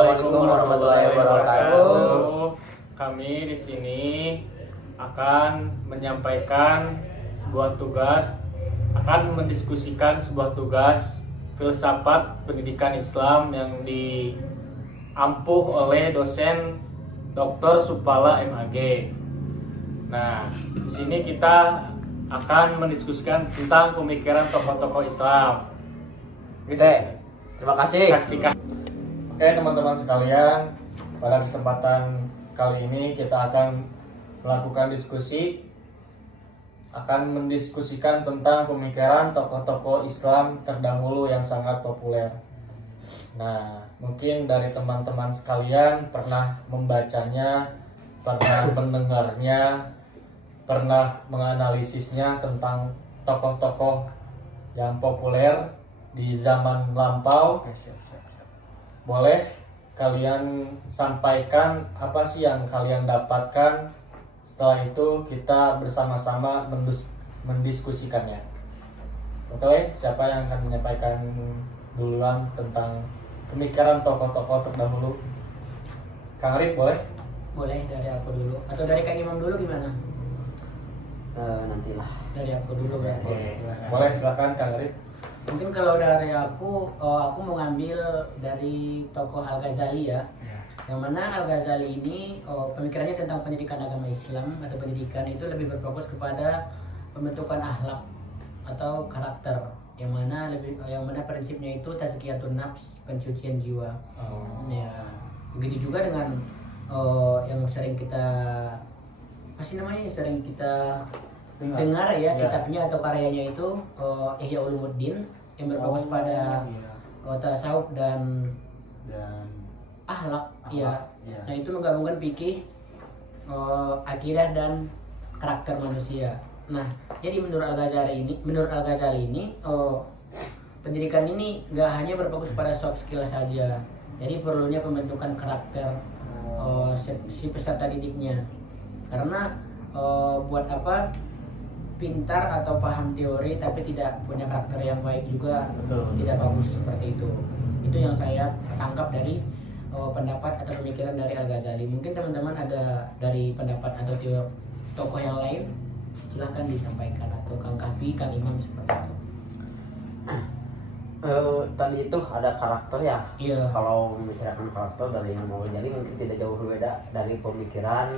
Assalamualaikum warahmatullahi wabarakatuh. Kami di sini akan menyampaikan sebuah tugas, akan mendiskusikan sebuah tugas filsafat pendidikan Islam yang diampuh oleh dosen Dr. Supala MAG. Nah, di sini kita akan mendiskusikan tentang pemikiran tokoh-tokoh Islam. Oke, terima kasih. Saksikan. Oke teman-teman sekalian, pada kesempatan kali ini kita akan melakukan diskusi, akan mendiskusikan tentang pemikiran tokoh-tokoh Islam terdahulu yang sangat populer. Nah, mungkin dari teman-teman sekalian pernah membacanya, pernah mendengarnya, pernah menganalisisnya tentang tokoh-tokoh yang populer di zaman lampau. Boleh kalian sampaikan apa sih yang kalian dapatkan. Setelah itu kita bersama-sama mendiskusikannya. Oke, siapa yang akan menyampaikan duluan tentang pemikiran tokoh-tokoh terdahulu? Kang Arif boleh? Boleh dari aku dulu atau dari Kang Imam dulu gimana? Nantilah. Dari aku dulu berarti. Boleh silakan Kang Arif. Mungkin kalau dari aku mau ngambil dari tokoh Al-Ghazali ya. Yang mana Al-Ghazali ini pemikirannya tentang pendidikan agama Islam atau pendidikan itu lebih berfokus kepada pembentukan akhlak atau karakter. Yang mana prinsipnya itu tazkiyatun nafs, pencucian jiwa. Ya, begitu juga dengan yang sering kita yang sering kita dengar ya, kitabnya atau karyanya itu Ihya Ulumuddin yang berfokus pada tasawuf dan akhlak ya. Nah, itu menggabungkan fikih, akidah dan karakter manusia. Nah, jadi menurut Al-Ghazali ini pendidikan ini nggak hanya berfokus pada soft skill saja. Jadi perlunya pembentukan karakter si peserta didiknya. Karena buat apa pintar atau paham teori tapi tidak punya karakter yang baik juga tidak bagus seperti itu. Itu yang saya tangkap dari pendapat atau pemikiran dari Al-Ghazali. Mungkin teman-teman ada dari pendapat atau tokoh yang lain, silahkan disampaikan, atau Kang Kahfi, Kang Imam seperti itu. Tadi itu ada karakter ya. Iya. Kalau membicarakan karakter dari yang mau jadi mungkin tidak jauh berbeda dari pemikiran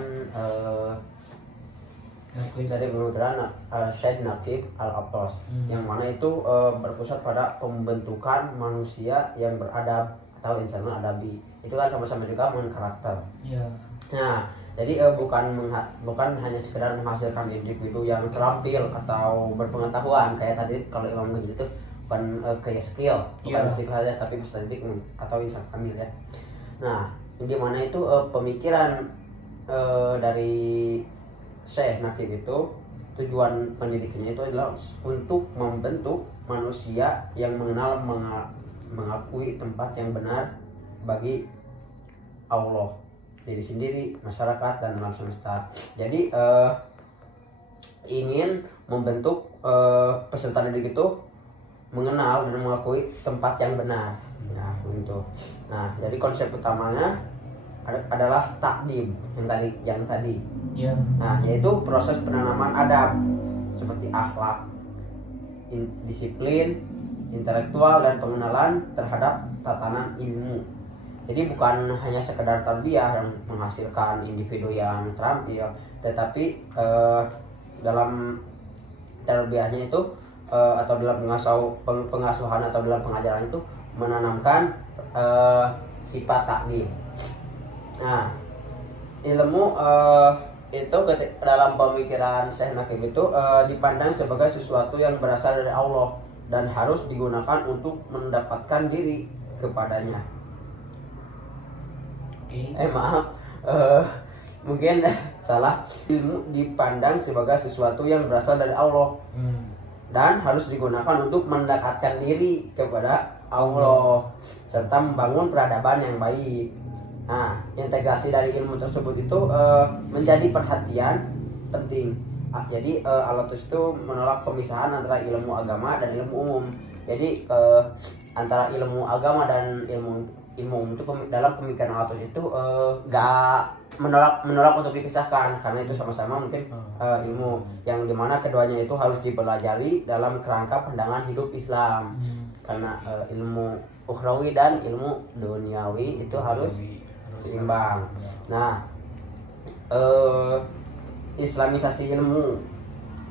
Syed Naqib Al-Attas, yang mana itu berpusat pada pembentukan manusia yang beradab atau insan adabi. Itu kan sama-sama juga karakter. Iya. Nah, jadi bukan hanya sekedar menghasilkan individu yang terampil atau berpengetahuan kayak tadi kalau Imam Ghazali itu bukan kayak skill, bukan skill saja tapi bisa didik atau insan kamil ya. Nah, di mana itu pemikiran dari Syekh Naqib itu tujuan pendidikannya itu adalah untuk membentuk manusia yang mengenal mengakui tempat yang benar bagi Allah, diri sendiri, masyarakat dan alam semesta. Jadi ingin membentuk peserta didik itu mengenal dan mengakui tempat yang benar. Nah, untuk. Nah, jadi konsep utamanya adalah takdim yang tadi. Iya. Nah, yaitu proses penanaman adab seperti akhlak, disiplin, intelektual dan pengenalan terhadap tatanan ilmu. Jadi bukan hanya sekedar tarbiyah yang menghasilkan individu yang terampil, tetapi dalam tarbiyahnya itu atau dalam pengasuhan atau dalam pengajaran itu menanamkan sifat takdim. Nah, ilmu itu dalam pemikiran Syekh Naqib itu dipandang sebagai sesuatu yang berasal dari Allah dan harus digunakan untuk mendapatkan diri kepadanya. Maaf, mungkin salah. Ilmu dipandang sebagai sesuatu yang berasal dari Allah dan harus digunakan untuk mendekatkan diri kepada Allah serta membangun peradaban yang baik. Nah, integrasi dari ilmu tersebut itu menjadi perhatian penting. Jadi Al-Attas itu menolak pemisahan antara ilmu agama dan ilmu umum. Jadi antara ilmu agama dan ilmu ilmu itu dalam pemikiran Al-Atas itu gak menolak untuk dipisahkan, karena itu sama-sama mungkin ilmu yang dimana keduanya itu harus dipelajari dalam kerangka pandangan hidup Islam. Karena ilmu ukhrawi dan ilmu duniawi itu harus seimbang. Nah, islamisasi ilmu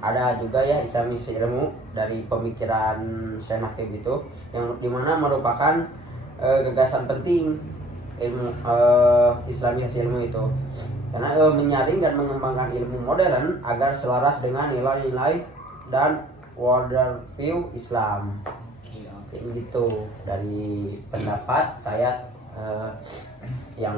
ada juga ya, islamisasi ilmu dari pemikiran Syekh Naqib itu, yang dimana merupakan gagasan penting ilmu islamisasi ilmu itu, karena menyaring dan mengembangkan ilmu modern agar selaras dengan nilai-nilai dan worldview Islam. Kayak gitu dari pendapat saya yang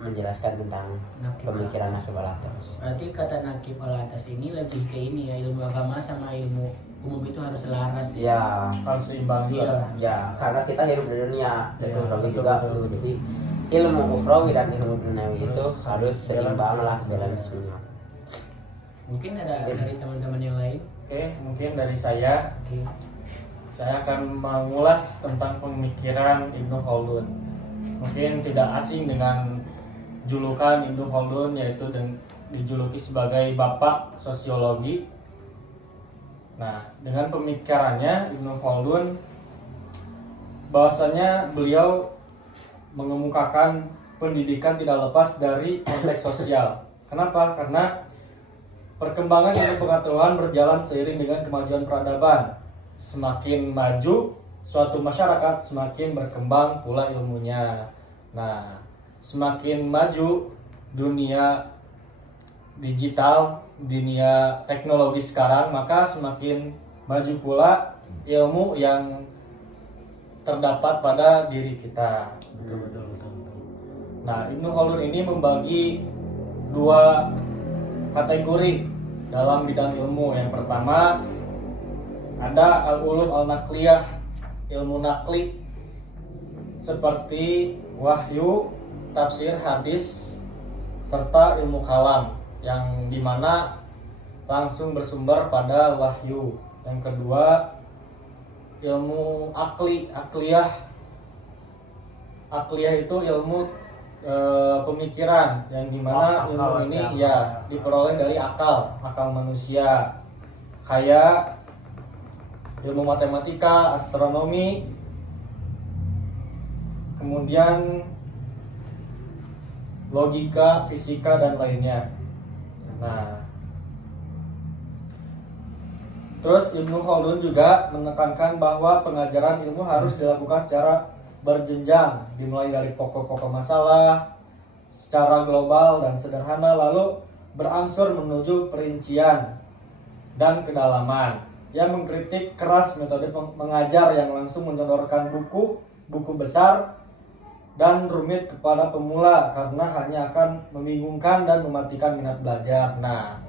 menjelaskan tentang pemikiran Naqib Al-Atas. Berarti kata Naqib Al-Atas ini lebih ke ini ya, ilmu agama sama ilmu umum itu harus selaras ya, harus seimbang juga. Ya, karena kita hidup di dunia dan ukhrawi juga, betul. jadi ilmu ukhrawi dan ilmu duniawi itu harus seimbang lah dalam semua. Mungkin ada dari teman-teman yang lain. Oke, mungkin dari saya. Saya akan mengulas tentang pemikiran Ibnu Khaldun. Mungkin tidak asing dengan julukan Ibnu Khaldun, yaitu dijuluki sebagai Bapak Sosiologi. Nah, dengan pemikirannya Ibnu Khaldun, bahwasanya beliau mengemukakan pendidikan tidak lepas dari konteks sosial. Kenapa? Karena perkembangan ilmu pengetahuan berjalan seiring dengan kemajuan peradaban. Semakin maju suatu masyarakat, semakin berkembang pula ilmunya. Nah, semakin maju dunia digital, dunia teknologi sekarang, maka semakin maju pula ilmu yang terdapat pada diri kita. Betul. Nah, Ibnu Khaldun ini membagi dua kategori dalam bidang ilmu. Yang pertama ada al-ulum al-naqliyah, ilmu nakli seperti wahyu, tafsir, hadis, serta ilmu kalam yang dimana langsung bersumber pada wahyu. Yang kedua ilmu akliyah itu ilmu pemikiran yang dimana ilmu ini ya diperoleh dari akal manusia, kayak ilmu matematika, astronomi, kemudian logika, fisika, dan lainnya. Nah, terus Ibnu Khaldun juga menekankan bahwa pengajaran ilmu harus dilakukan secara berjenjang, dimulai dari pokok-pokok masalah secara global dan sederhana, lalu berangsur menuju perincian dan kedalaman. Yang mengkritik keras metode mengajar yang langsung menyodorkan buku besar dan rumit kepada pemula karena hanya akan membingungkan dan mematikan minat belajar. Nah,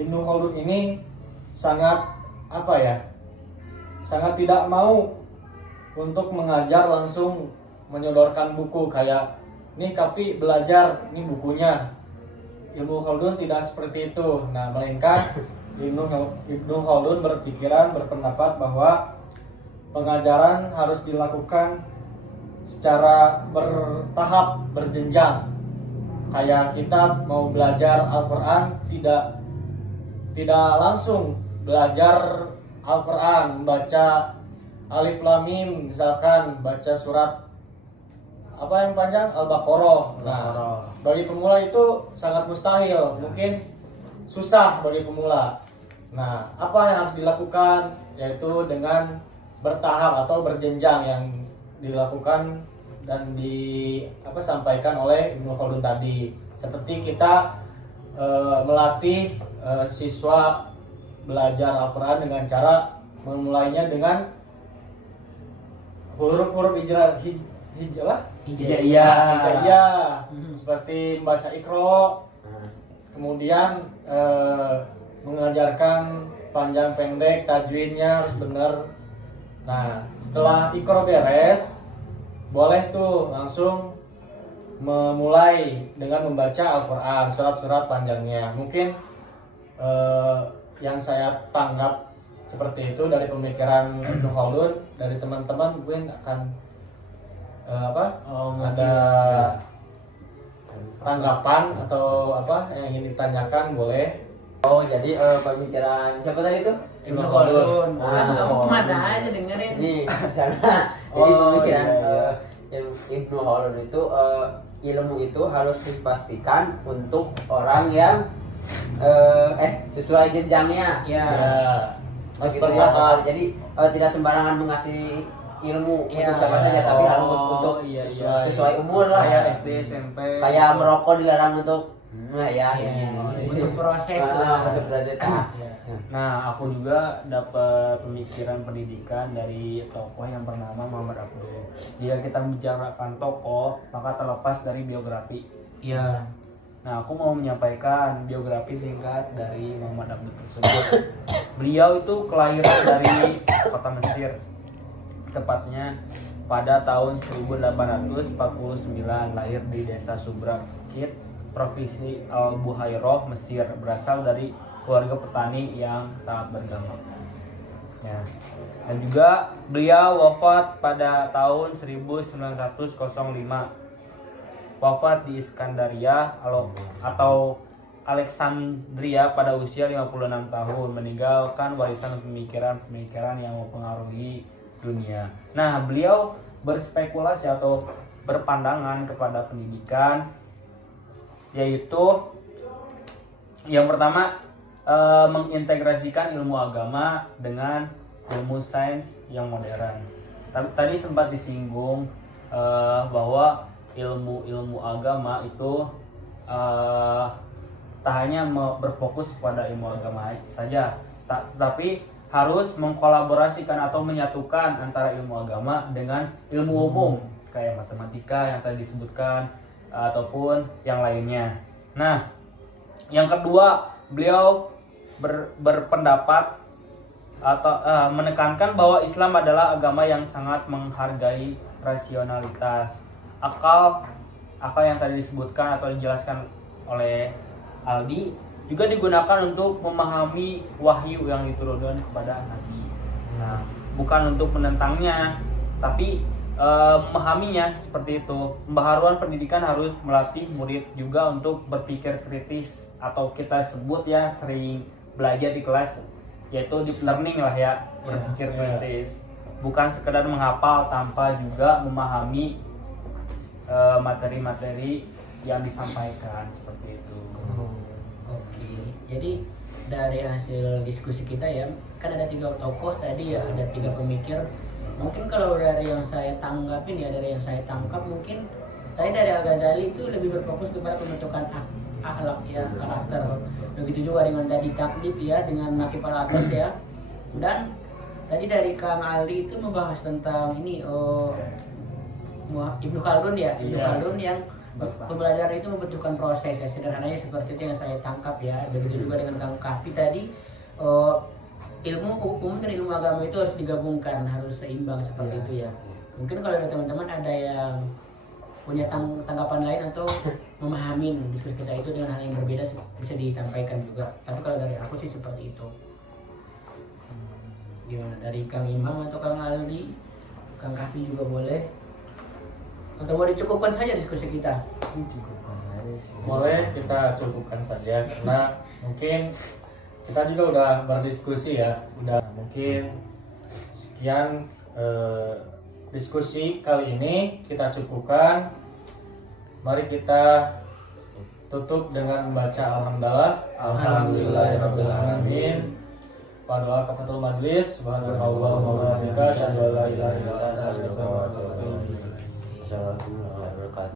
Ibnu Khaldun ini sangat sangat tidak mau untuk mengajar langsung menyodorkan buku kayak nih Kapi belajar, ini bukunya. Ibnu Khaldun tidak seperti itu. Nah, melainkan Ibnu Khaldun berpendapat bahwa pengajaran harus dilakukan secara bertahap, berjenjang. Kayak kita mau belajar Al-Quran, tidak langsung belajar Al-Quran, baca Alif Lam Mim, misalkan baca surat apa yang panjang, Al-Baqarah. Nah, bagi pemula itu sangat mustahil, mungkin susah bagi pemula. Nah, apa yang harus dilakukan yaitu dengan bertahap atau berjenjang yang dilakukan dan disampaikan oleh Ibnu Khaldun tadi. Seperti kita melatih siswa belajar Al-Quran dengan cara memulainya dengan huruf-huruf hijaiyah, seperti membaca Iqra, kemudian mengajarkan panjang pendek, tajwidnya harus benar. Nah, setelah Iqra beres, boleh tuh langsung memulai dengan membaca Al-Quran, surat-surat panjangnya. Mungkin yang saya tanggap seperti itu dari pemikiran Ibnu Khaldun. Dari teman-teman mungkin akan ada tanggapan atau apa yang ingin ditanyakan boleh. Oh, jadi pemikiran siapa tadi tuh? Ibnu Khaldun. Ah, Mana aja dengerin. Nih, sana. Jadi Oh, pemikiran iya. Ibnu Khaldun itu ilmu itu harus dipastikan untuk orang yang sesuai jenjangnya. Ya. Oh, gitu ya. Jadi tidak sembarangan mengasih ilmu untuk siapa saja, tapi harus untuk sesuai umur lah. Kayak SD, SMP. Kayak merokok dilarang untuk Untuk proses lah. Untuk proses. Nah, aku juga dapat pemikiran pendidikan dari tokoh yang bernama Muhammad Abdul. Jika kita membicarakan tokoh, maka terlepas dari biografi. Iya. Nah, aku mau menyampaikan biografi singkat dari Muhammad Abdul tersebut. Beliau itu kelahiran dari kota Mesir, tepatnya pada tahun 1849, lahir di desa Subrakit, provinsi Al-Buhairah, Mesir. Berasal dari keluarga petani yang taat beragama. Ya. Dan juga beliau wafat pada tahun 1905. Wafat di Iskandaria atau Alexandria pada usia 56 tahun, meninggalkan warisan pemikiran-pemikiran yang mempengaruhi dunia. Nah, beliau berspekulasi atau berpandangan kepada pendidikan, yaitu yang pertama mengintegrasikan ilmu agama dengan ilmu sains yang modern. Tadi sempat disinggung bahwa ilmu agama itu tak hanya berfokus pada ilmu agama saja, tapi harus mengkolaborasikan atau menyatukan antara ilmu agama dengan ilmu umum kayak matematika yang tadi disebutkan ataupun yang lainnya. Nah, yang kedua, beliau berpendapat atau menekankan bahwa Islam adalah agama yang sangat menghargai rasionalitas. Akal yang tadi disebutkan atau dijelaskan oleh Aldi juga digunakan untuk memahami wahyu yang diturunkan kepada Nabi. Nah, bukan untuk menentangnya, tapi memahaminya seperti itu. Pembaharuan pendidikan harus melatih murid juga untuk berpikir kritis atau kita sebut ya sering belajar di kelas, yaitu deep learning lah ya, berpikir kritis. Bukan sekedar menghafal tanpa juga memahami materi-materi yang disampaikan seperti itu. Oke, jadi dari hasil diskusi kita ya, kan ada 3 tokoh tadi ya, ada 3 pemikir. Mungkin kalau dari yang saya tanggapin ya, dari yang saya tangkap mungkin tadi dari Al-Ghazali itu lebih berfokus kepada pembentukan akhlak ya, karakter. Begitu juga dengan tadi Taklif ya, dengan Nakib Al-Atas ya. Dan tadi dari Kang Aldi itu membahas tentang ini Ibnu Khaldun ya, Ibnu Khaldun yang pembelajaran itu membutuhkan proses ya, sederhananya seperti itu yang saya tangkap ya. Begitu juga dengan Kang Kahfi tadi, ilmu umum dan ilmu agama itu harus digabungkan, harus seimbang seperti itu ya. Mungkin kalau ada teman-teman ada yang punya tanggapan lain atau memahami diskusi kita itu dengan hal yang berbeda, bisa disampaikan juga. Tapi kalau dari aku sih seperti itu. Gimana dari Kang Imam atau Kang Aldi, Kang Kahfi juga boleh. Atau mau dicukupkan saja diskusi kita? Boleh kita cukupkan saja karena mungkin kita juga udah berdiskusi ya, mungkin sekian diskusi kali ini kita cukupkan. Mari kita tutup dengan membaca Alhamdulillahirrabbilalamin. Doa kafatul majlis. Subhanallah wa bihamdihi, asyhadu an la ilaha illa anta, astaghfiruka wa atubu ilaik. Assalamualaikum warahmatullahi wabarakatuh.